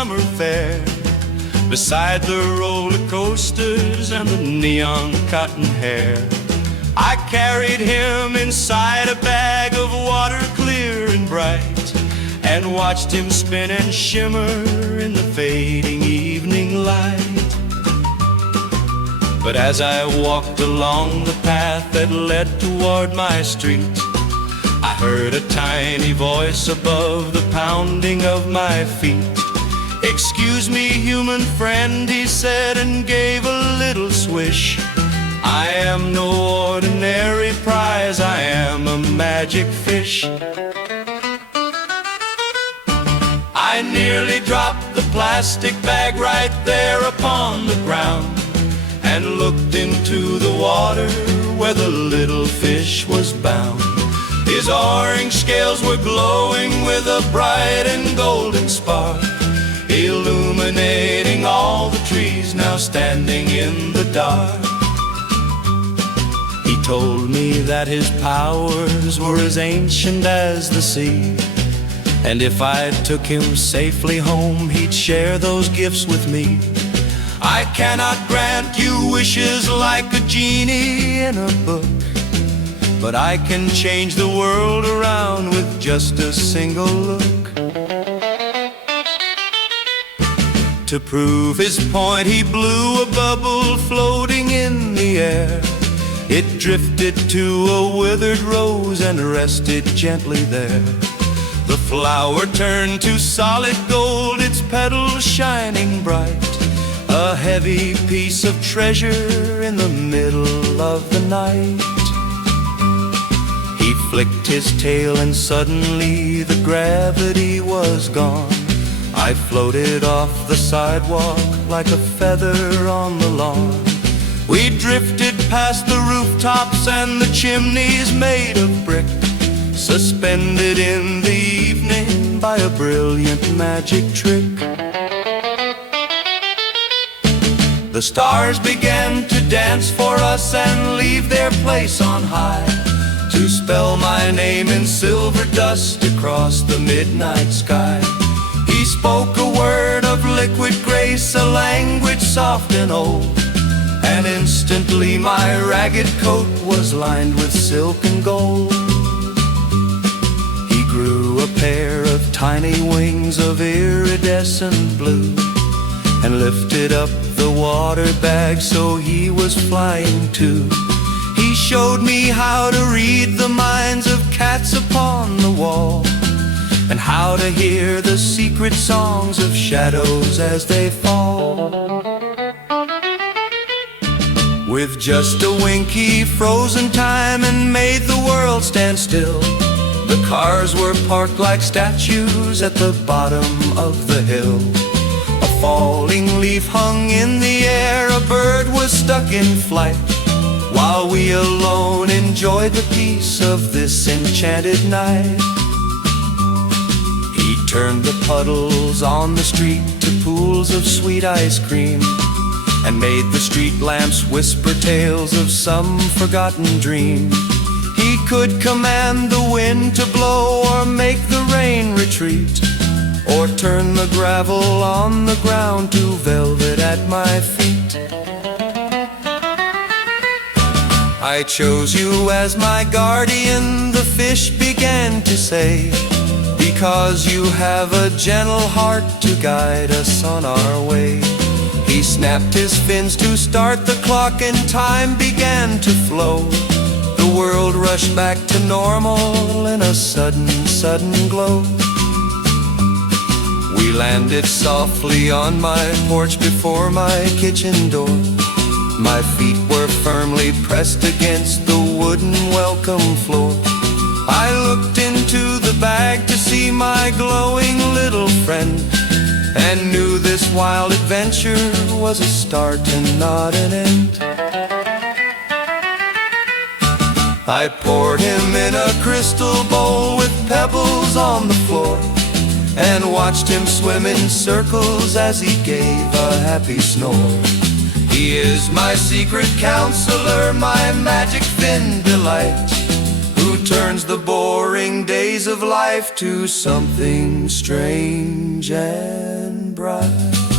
summer fair, beside the roller coasters and the neon cotton hair. I carried him inside a bag of water clear and bright, and watched him spin and shimmer in the fading evening light. But as I walked along the path that led toward my street, I heard a tiny voice above the pounding of my feet. "Excuse me, human friend," he said, and gave a little swish. "I am no ordinary prize, I am a magic fish." I nearly dropped the plastic bag right there upon the ground, and looked into the water where the little fish was bound. His orange scales were glowing with a bright and golden spark, illuminating all the trees now standing in the dark. He told me that his powers were as ancient as the sea, and if I took him safely home, he'd share those gifts with me. I cannot grant you wishes like a genie in a book, but I can change the world around with just a single look. To prove his point, he blew a bubble floating in the air. It drifted to a withered rose and rested gently there. The flower turned to solid gold, its petals shining bright, a heavy piece of treasure in the middle of the night. He flicked his tail and suddenly the gravity was gone. I floated off the sidewalk like a feather on the lawn. We drifted past the rooftops and the chimneys made of brick, suspended in the evening by a brilliant magic trick. The stars began to dance for us and leave their place on high, to spell my name in silver dust across the midnight sky. He spoke a word of liquid grace, a language soft and old, and instantly my ragged coat was lined with silk and gold. He grew a pair of tiny wings of iridescent blue, and lifted up the water bag so he was flying too. He showed me how to read the minds of cats upon the wall, and how to hear the secret songs of shadows as they fall. With just a wink he froze in time and made the world stand still. The cars were parked like statues at the bottom of the hill. A falling leaf hung in the air, a bird was stuck in flight, while we alone enjoyed the peace of this enchanted night. He turned the puddles on the street to pools of sweet ice cream, and made the street lamps whisper tales of some forgotten dream. He could command the wind to blow, or make the rain retreat, or turn the gravel on the ground to velvet at my feet. I chose you as my guardian, the fish began to say, because you have a gentle heart to guide us on our way. He snapped his fins to start the clock and time began to flow. The world rushed back to normal in a sudden glow. We landed softly on my porch before my kitchen door. My feet were firmly pressed against the wooden welcome floor. I looked into the bag to see my glowing little friend, and knew this wild adventure was a start and not an end. I poured him in a crystal bowl with pebbles on the floor, and watched him swim in circles as he gave a happy snore. He is my secret counselor, my magic fin delight, who turns the boring days of life to something strange and bright. brush.